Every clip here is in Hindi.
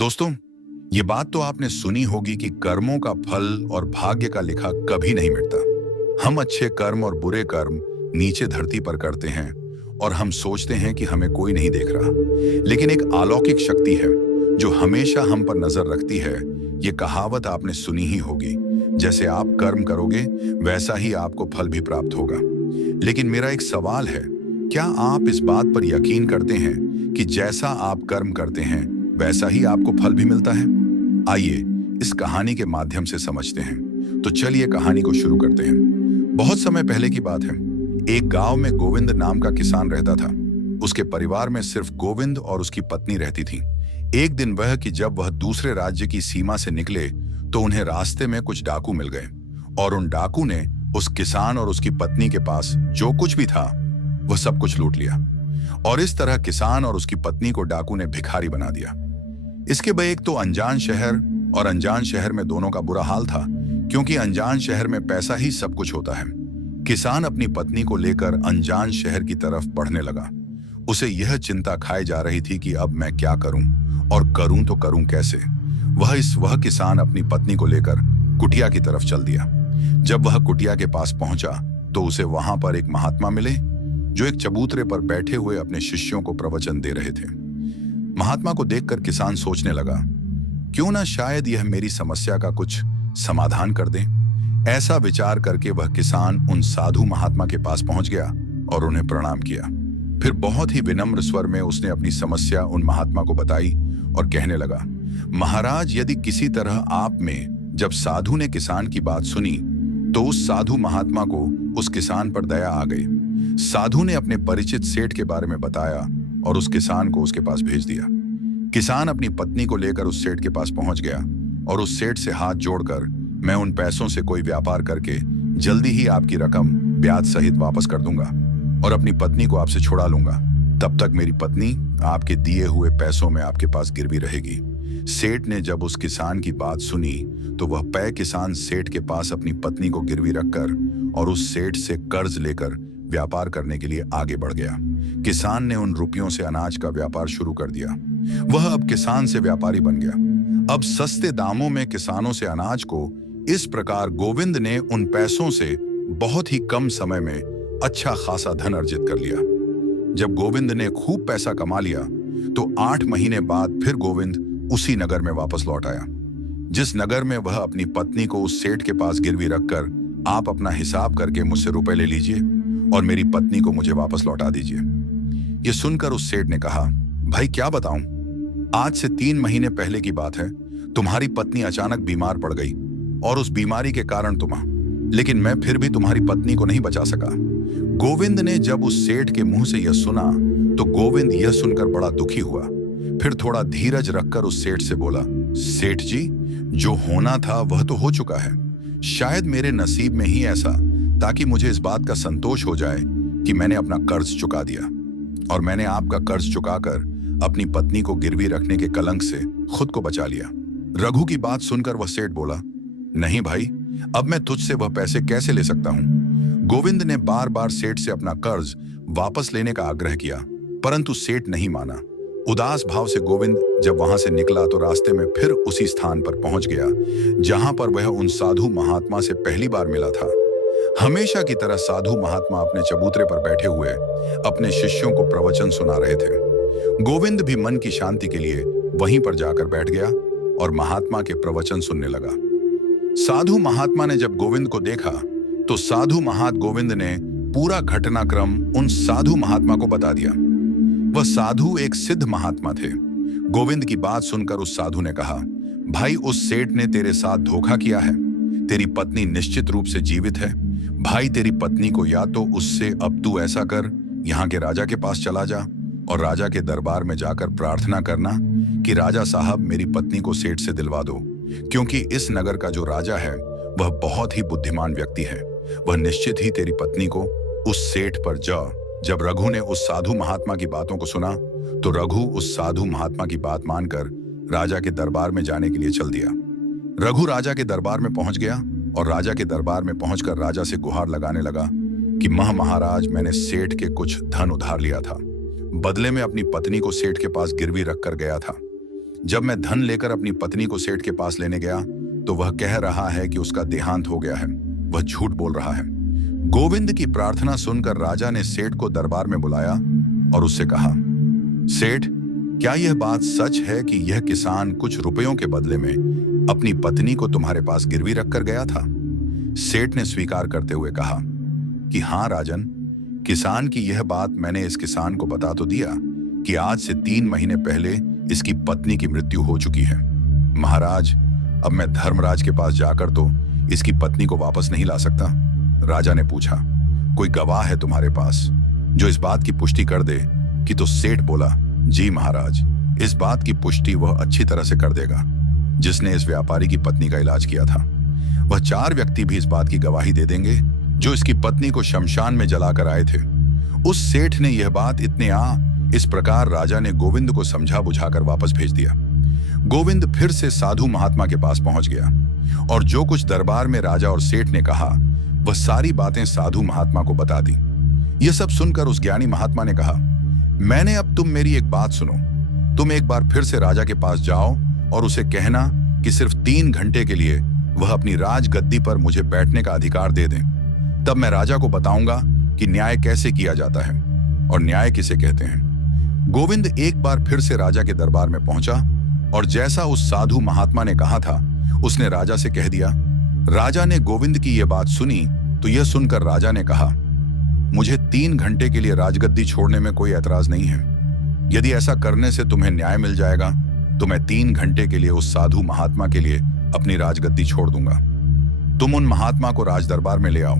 दोस्तों, ये बात तो आपने सुनी होगी कि कर्मों का फल और भाग्य का लिखा कभी नहीं मिटता। हम अच्छे कर्म और बुरे कर्म नीचे धरती पर करते हैं और हम सोचते हैं कि हमें कोई नहीं देख रहा। लेकिन एक अलौकिक शक्ति है जो हमेशा हम पर नजर रखती है। ये कहावत आपने सुनी ही होगी, जैसे आप कर्म करोगे वैसा ही आपको फल भी प्राप्त होगा। लेकिन मेरा एक सवाल है, क्या आप इस बात पर यकीन करते हैं कि जैसा आप कर्म करते हैं वैसा ही आपको फल भी मिलता है? आइए इस कहानी के माध्यम से समझते हैं। तो चलिए कहानी को शुरू करते हैं। बहुत समय पहले की बात है। एक गांव में गोविंद नाम का किसान रहता था। उसके परिवार में सिर्फ गोविंद और उसकी पत्नी रहती थी। एक दिन जब वह दूसरे राज्य की सीमा से निकले तो उन्हें रास्ते में कुछ डाकू मिल गए और उन डाकू ने उस किसान और उसकी पत्नी के पास जो कुछ भी था वह सब कुछ लूट लिया। और इस तरह किसान और उसकी पत्नी को डाकू ने भिखारी बना दिया। इसके बाद एक तो अनजान शहर, और अनजान शहर में दोनों का बुरा हाल था, क्योंकि अनजान शहर में पैसा ही सब कुछ होता है। किसान अपनी पत्नी को लेकर अनजान शहर की तरफ बढ़ने लगा। उसे यह चिंता खाई जा रही थी कि अब मैं क्या करूं, और करूं तो करूं कैसे। वह किसान अपनी पत्नी को लेकर कुटिया की तरफ चल दिया। जब वह कुटिया के पास पहुंचा तो उसे वहां पर एक महात्मा मिले जो एक चबूतरे पर बैठे हुए अपने शिष्यों को प्रवचन दे रहे थे। महात्मा को देखकर किसान सोचने लगा, क्यों ना शायद यह मेरी समस्या का कुछ समाधान कर दे। ऐसा विचार करके वह किसान उन साधु महात्मा के पास पहुंच गया और उन्हें प्रणाम किया। फिर बहुत ही विनम्र स्वर में उसने अपनी समस्या उन महात्मा को बताई और कहने लगा, महाराज, यदि किसी तरह आप में जब साधु ने किसान की बात सुनी तो उस साधु महात्मा को उस किसान पर दया आ गई। साधु ने अपने परिचित सेठ के बारे में बताया और उस किसान को उसके पास भेज दिया। किसान अपनी पत्नी को लेकर उस सेठ के पास पहुंच गया और उस सेठ से हाथ जोड़कर, मैं उन पैसों से कोई व्यापार करके जल्दी ही आपकी रकम ब्याज सहित वापस कर दूंगा और अपनी पत्नी को आपसे छुड़ा लूंगा। तब तक मेरी पत्नी आपके दिए हुए पैसों में आपके पास गिरवी रहेगी। सेठ ने जब उस किसान की बात सुनी तो वह पै किसान सेठ के पास अपनी पत्नी को गिरवी रखकर और उस सेठ से कर्ज लेकर व्यापार करने के लिए आगे बढ़ गया। किसान ने उन रुपयों से अनाज का व्यापार शुरू कर दिया। वह अब किसान से व्यापारी बन गया। अब सस्ते दामों में किसानों से अनाज को इस प्रकार गोविंद ने उन पैसों से बहुत ही कम समय में अच्छा खासा धन अर्जित कर लिया। जब गोविंद ने खूब पैसा कमा लिया तो 8 महीने बाद फिर गोविंद उसी नगर में वापस लौट आया, जिस नगर में वह अपनी पत्नी को उस सेठ के पास गिरवी रखकर, आप अपना हिसाब करके मुझसे रुपए ले लीजिए और मेरी पत्नी को मुझे वापस लौटा दीजिए। यह सुनकर उस सेठ ने कहा, भाई क्या बताऊं, आज से 3 महीने पहले की बात है। तुम्हारी पत्नी अचानक बीमार पड़ गई और उस बीमारी के कारण लेकिन मैं फिर भी तुम्हारी पत्नी को नहीं बचा सका। गोविंद ने जब उस सेठ के मुंह से यह सुना तो गोविंद यह सुनकर बड़ा दुखी हुआ। फिर थोड़ा धीरज रखकर उस सेठ से बोला, सेठ जी, जो होना था वह तो हो चुका है। शायद मेरे नसीब में ही ऐसा, ताकि मुझे इस बात का संतोष हो जाए कि मैंने अपना कर्ज चुका दिया और मैंने आपका कर्ज चुकाकर अपनी पत्नी को गिरवी रखने के कलंक से खुद को बचा लिया। रघु की बात सुनकर वह सेठ बोला, नहीं भाई, अब मैं तुझसे वह पैसे कैसे ले सकता हूं। गोविंद ने बार बार सेठ से अपना कर्ज वापस लेने का आग्रह किया, परंतु सेठ नहीं माना। उदास भाव से गोविंद जब वहां से निकला तो रास्ते में फिर उसी स्थान पर पहुंच गया जहां पर वह उन साधु महात्मा से पहली बार मिला था। हमेशा की तरह साधु महात्मा अपने चबूतरे पर बैठे हुए अपने शिष्यों को प्रवचन सुना रहे थे। गोविंद भी मन की शांति के लिए वहीं पर जाकर बैठ गया और महात्मा के प्रवचन सुनने लगा। साधु महात्मा ने जब गोविंद को देखा तो साधु गोविंद ने पूरा घटनाक्रम उन साधु महात्मा को बता दिया। वह साधु एक सिद्ध महात्मा थे। गोविंद की बात सुनकर उस साधु ने कहा, भाई, उस सेठ ने तेरे साथ धोखा किया है। तेरी पत्नी निश्चित रूप से जीवित है। भाई, तेरी पत्नी को या तो उससे अब तू ऐसा कर, यहाँ के राजा के पास चला जा और राजा के दरबार में जाकर प्रार्थना करना कि राजा साहब मेरी पत्नी को सेठ से दिलवा दो, क्योंकि इस नगर का जो राजा है वह बहुत ही बुद्धिमान व्यक्ति है। वह निश्चित ही तेरी पत्नी को उस सेठ पर जा। जब रघु ने उस साधु महात्मा की बातों को सुना तो रघु उस साधु महात्मा की बात मानकर राजा के दरबार में जाने के लिए चल दिया। रघु राजा के दरबार में पहुंच गया और राजा के दरबार में पहुंचकर राजा से गुहार लगाने लगा कि महाराज, मैंने सेठ के कुछ धन उधार लिया था, बदले में अपनी पत्नी को सेठ के पास गिरवी रखकर गया था। जब मैं धन लेकर अपनी पत्नी को सेठ के पास लेने गया तो वह कह रहा है कि उसका देहांत हो गया है। वह झूठ बोल रहा है। गोविंद की प्रार्थना सुनकर राजा ने सेठ को दरबार में बुलाया और उससे कहा, सेठ, क्या यह बात सच है कि यह किसान कुछ रुपयों के बदले में अपनी पत्नी को तुम्हारे पास गिरवी रखकर गया था? सेठ ने स्वीकार करते हुए कहा कि हाँ राजन, किसान की यह बात मैंने इस किसान को बता तो दिया कि आज से 3 महीने पहले इसकी पत्नी की मृत्यु हो चुकी है। महाराज, अब मैं धर्मराज के पास जाकर तो इसकी पत्नी को वापस नहीं ला सकता। राजा ने पूछा, कोई गवाह है तुम्हारे पास जो इस बात की पुष्टि कर दे कि? तो सेठ बोला, जी महाराज, इस बात की पुष्टि वह अच्छी तरह से कर देगा जिसने इस व्यापारी की पत्नी का इलाज किया था। वह 4 व्यक्ति भी इस बात की गवाही दे देंगे जो इसकी पत्नी को शमशान में जलाकर आए थे। उस सेठ ने यह बात इस प्रकार राजा ने गोविंद को समझा बुझाकर वापस भेज दिया। गोविंद फिर से साधु महात्मा के पास पहुंच गया और जो कुछ दरबार में राजा और सेठ ने कहा वह सारी बातें साधु महात्मा को बता दी। यह सब सुनकर उस ज्ञानी महात्मा ने कहा, मैंने अब तुम मेरी एक बात सुनो। तुम एक बार फिर से राजा के पास जाओ और उसे कहना कि सिर्फ 3 घंटे के लिए वह अपनी राजगद्दी पर मुझे बैठने का अधिकार दे दें। तब मैं राजा को बताऊंगा कि न्याय कैसे किया जाता है और न्याय किसे कहते हैं। गोविंद एक बार फिर से राजा के दरबार में पहुंचा और जैसा उस साधु महात्मा ने कहा था उसने राजा से कह दिया। राजा ने गोविंद की यह बात सुनी तो यह सुनकर राजा ने कहा, मुझे 3 घंटे के लिए राजगद्दी छोड़ने में कोई ऐतराज नहीं है। यदि ऐसा करने से तुम्हें न्याय मिल जाएगा तो मैं 3 घंटे के लिए उस साधु महात्मा के लिए अपनी राजगद्दी छोड़ दूंगा। तुम उन महात्मा को राज दरबार में ले आओ।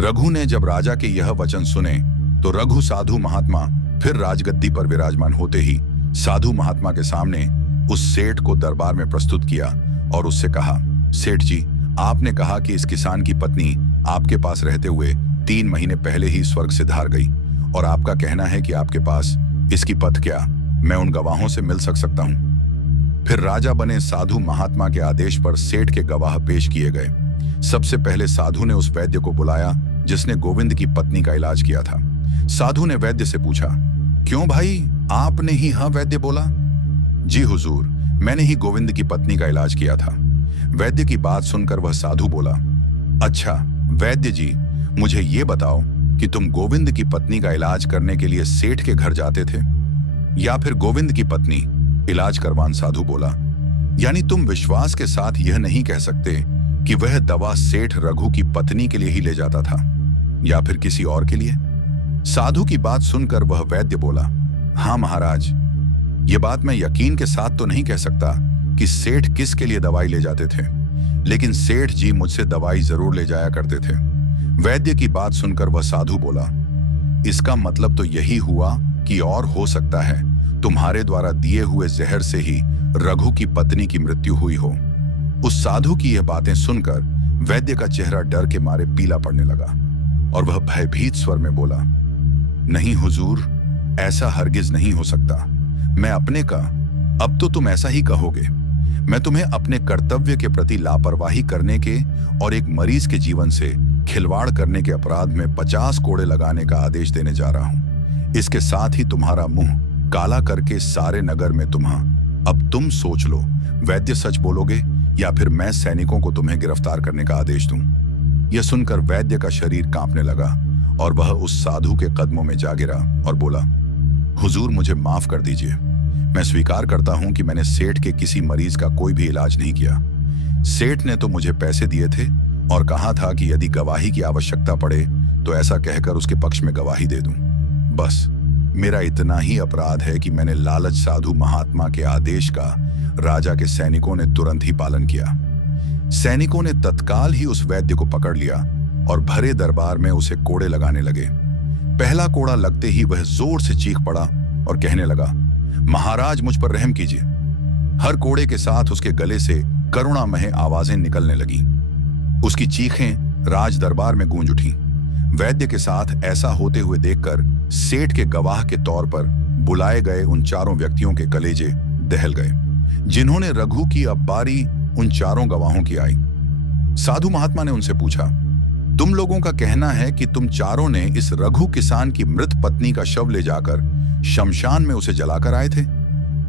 रघु ने जब राजा के यह वचन सुने तो रघु साधु महात्मा फिर राजगद्दी पर विराजमान होते ही साधु महात्मा के सामने उस सेठ को दरबार में प्रस्तुत किया और उससे कहा, सेठ जी, आपने कहा कि इस किसान की पत्नी आपके पास रहते हुए 3 महीने पहले ही स्वर्ग से धार गई और आपका कहना है कि आपके पास इसकी पथ क्या मैं उन गवाहों से मिल सकता हूं। फिर राजा बने साधु महात्मा के आदेश पर सेठ के गवाह पेश किए गए। सबसे पहले साधु ने उस वैद्य को बुलाया जिसने गोविंद की पत्नी का इलाज किया था। साधु ने वैद्य से पूछा, क्यों भाई, आपने ही हाँ वैद्य बोला? जी हुजूर, मैंने ही गोविंद की पत्नी का इलाज किया था। वैद्य की बात सुनकर वह साधु बोला, अच्छा वैद्य जी, मुझे ये बताओ कि तुम गोविंद की पत्नी का इलाज करने के लिए सेठ के घर जाते थे या फिर गोविंद की पत्नी इलाज करवान? साधु बोला, यानी तुम विश्वास के साथ यह नहीं कह सकते कि वह दवा सेठ रघु की पत्नी के लिए ही ले जाता था या फिर किसी और के लिए? साधु की बात सुनकर वह वैद्य बोला, हाँ महाराज, यह बात मैं यकीन के साथ तो नहीं कह सकता कि सेठ किसके लिए दवाई ले जाते थे, लेकिन सेठ जी मुझसे दवाई जरूर ले जाया करते थे। वैद्य की बात सुनकर वह साधु बोला, इसका मतलब तो यही हुआ कि और हो सकता है तुम्हारे द्वारा दिए हुए जहर से ही रघु की पत्नी की मृत्यु हुई हो। उस साधु की यह बातें सुनकर वैद्य का चेहरा डर के मारे पीला पड़ने लगा और वह भयभीत स्वर में बोला, नहीं हुजूर, ऐसा हरगिज नहीं हो सकता। मैं अपने का, अब तो तुम ऐसा ही कहोगे, मैं तुम्हें अपने कर्तव्य के प्रति लापरवाही करने के और एक मरीज के जीवन से खिलवाड़ करने के अपराध में 50 कोड़े लगाने का आदेश देने जा रहा हूं। इसके साथ ही तुम्हारा मुंह काला करके सारे नगर में अब तुम सोच लो, वैद्य सच बोलोगे या फिर मैं सैनिकों को तुम्हें गिरफ्तार करने का आदेश दूं। यह सुनकर वैद्य का शरीर कांपने लगा और वह उस साधु के कदमों में जा गिरा और बोला, हुजूर मुझे माफ कर दीजिए, मैं स्वीकार करता हूं कि मैंने सेठ के किसी मरीज का कोई भी इलाज नहीं किया। सेठ ने तो मुझे पैसे दिए थे और कहा था कि यदि गवाही की आवश्यकता पड़े तो ऐसा कहकर उसके पक्ष में गवाही दे दूं। बस मेरा इतना ही अपराध है कि मैंने लालच साधु महात्मा के आदेश का राजा के सैनिकों ने तुरंत ही पालन किया। सैनिकों ने तत्काल ही उस वैद्य को पकड़ लिया और भरे दरबार में उसे कोड़े लगाने लगे। पहला कोड़ा लगते ही वह जोर से चीख पड़ा और कहने लगा, महाराज मुझ पर रहम कीजिए। हर कोड़े के साथ उसके गले से करुणामय आवाजें निकलने लगी। उसकी चीखें राज दरबार में गूंज उठी। वैद्य के साथ ऐसा होते हुए देखकर सेठ के गवाह के तौर पर बुलाए गए उन 4 व्यक्तियों के कलेजे दहल गए, जिन्होंने रघु की अब बारी उन 4 गवाहों की आई। साधु महात्मा ने उनसे पूछा, तुम लोगों का कहना है कि तुम 4 ने इस रघु किसान की मृत पत्नी का शव ले जाकर शमशान में उसे जलाकर आए थे।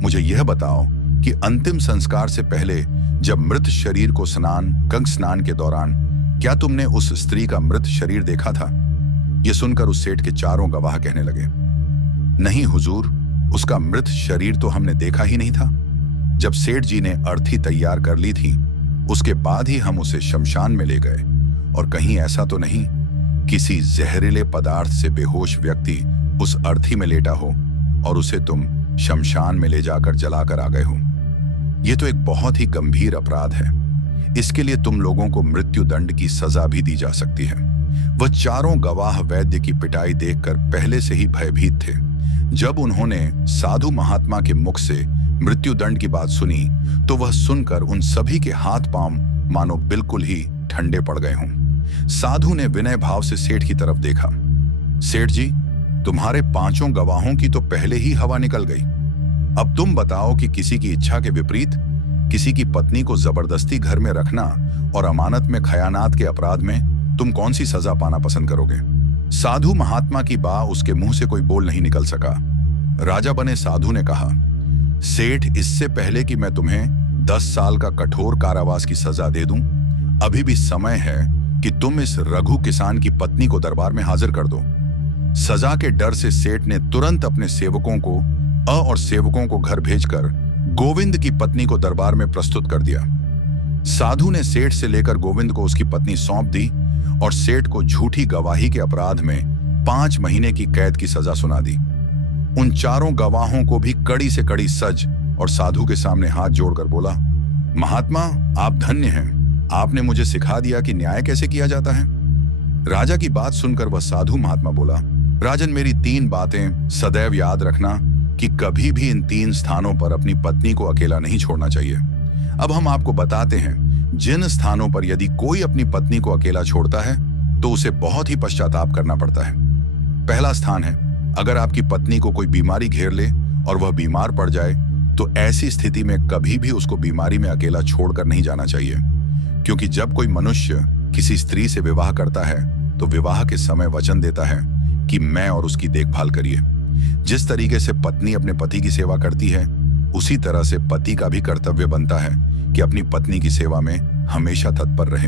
मुझे यह बताओ कि अंतिम संस्कार से पहले जब मृत शरीर को गंगा स्नान के दौरान क्या तुमने उस स्त्री का मृत शरीर देखा था? यह सुनकर उस सेठ के चारों गवाह कहने लगे, नहीं हुजूर, उसका मृत शरीर तो हमने देखा ही नहीं था। जब सेठ जी ने अर्थी तैयार कर ली थी उसके बाद ही हम उसे शमशान में ले गए, और कहीं ऐसा तो नहीं किसी जहरीले पदार्थ से बेहोश व्यक्ति उस अर्थी में लेटा हो और उसे तुम शमशान में ले जाकर जलाकर आ गए हो। यह तो एक बहुत ही गंभीर अपराध है। इसके लिए तुम लोगों को मृत्यु दंड की सजा भी दी जा सकती है। वह चारों गवाह वैद्य की पिटाई देखकर पहले से ही भयभीत थे। जब उन्होंने साधु महात्मा के मुख से मृत्यु दंड की बात सुनी तो वह सुनकर उन सभी के हाथ पांव मानो बिल्कुल ही ठंडे पड़ गए हों। साधु ने विनय भाव से सेठ की तरफ देखा। सेठ जी, तुम्हारे पांचों गवाहों की तो पहले ही हवा निकल गई। अब तुम बताओ कि किसी की इच्छा के विपरीत किसी की पत्नी को जबरदस्ती घर में रखना और अमानत में खयानात के अपराध में तुम कौन सी सजा पाना पसंद करोगे? साधु महात्मा की बात उसके मुंह से कोई बोल नहीं निकल सका। राजा बने साधु ने कहा, सेठ, इससे पहले कि मैं तुम्हें 10 साल का कठोर कारावास की सजा दे दूं, अभी भी समय है कि तुम इस रघु किसान की पत्नी को दरबार में हाजिर कर दो। सजा के डर से सेठ ने तुरंत अपने सेवकों को और सेवकों को घर भेजकर गोविंद की पत्नी को दरबार में प्रस्तुत कर दिया। साधु ने सेठ से लेकर गोविंद को उसकी पत्नी सौंप दी और सेठ को झूठी गवाही के अपराध में 5 महीने की कैद की सजा सुना दी। उन चारों गवाहों को भी कड़ी से कड़ी सज और साधु के सामने हाथ जोड़कर बोला, महात्मा, आप धन्य हैं। आपने मुझे सिखा दिया कि न्याय कैसे किया जाता है। राजा की बात सुनकर वह साधु महात्मा बोला, राजन, मेरी 3 बातें सदैव याद रखना कि कभी भी इन 3 स्थानों पर अपनी पत्नी को अकेला नहीं छोड़ना चाहिए। अब हम आपको बताते हैं जिन स्थानों पर यदि कोई अपनी पत्नी को अकेला छोड़ता है तो उसे बहुत ही पश्चाताप करना पड़ता है। पहला स्थान है, अगर आपकी पत्नी को कोई बीमारी घेर ले और वह बीमार पड़ जाए तो ऐसी स्थिति में कभी भी उसको बीमारी में अकेला छोड़कर नहीं जाना चाहिए, क्योंकि जब कोई मनुष्य किसी स्त्री से विवाह करता है तो विवाह के समय वचन देता है कि मैं और उसकी देखभाल करिए। जिस तरीके से पत्नी अपने पति की सेवा करती है उसी तरह से पति का भी कर्तव्य बनता है कि अपनी पत्नी की सेवा में हमेशा तत्पर रहे।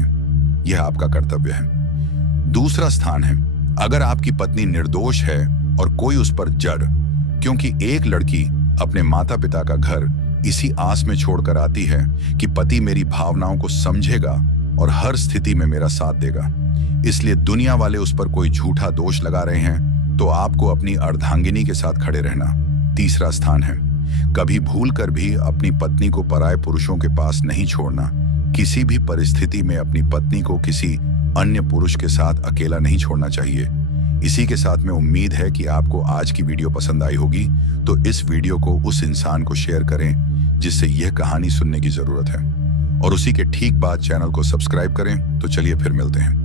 यह आपका कर्तव्य है। दूसरा स्थान है, अगर आपकी पत्नी निर्दोष है और कोई उस पर जड़, क्योंकि एक लड़की अपने माता पिता का घर इसी आस में छोड़कर आती है कि पति मेरी भावनाओं को समझेगा और हर स्थिति में मेरा साथ देगा, इसलिए दुनिया वाले उस पर कोई झूठा दोष लगा रहे हैं तो आपको अपनी अर्धांगिनी के साथ खड़े रहना। तीसरा स्थान है, कभी भूलकर भी अपनी पत्नी को पराये पुरुषों के पास नहीं छोड़ना। किसी भी परिस्थिति में अपनी पत्नी को किसी अन्य पुरुष के साथ अकेला नहीं छोड़ना चाहिए। इसी के साथ में उम्मीद है कि आपको आज की वीडियो पसंद आई होगी, तो इस वीडियो को उस इंसान को शेयर करें जिससे यह कहानी सुनने की जरूरत है, और उसी के ठीक बाद चैनल को सब्सक्राइब करें। तो चलिए फिर मिलते हैं।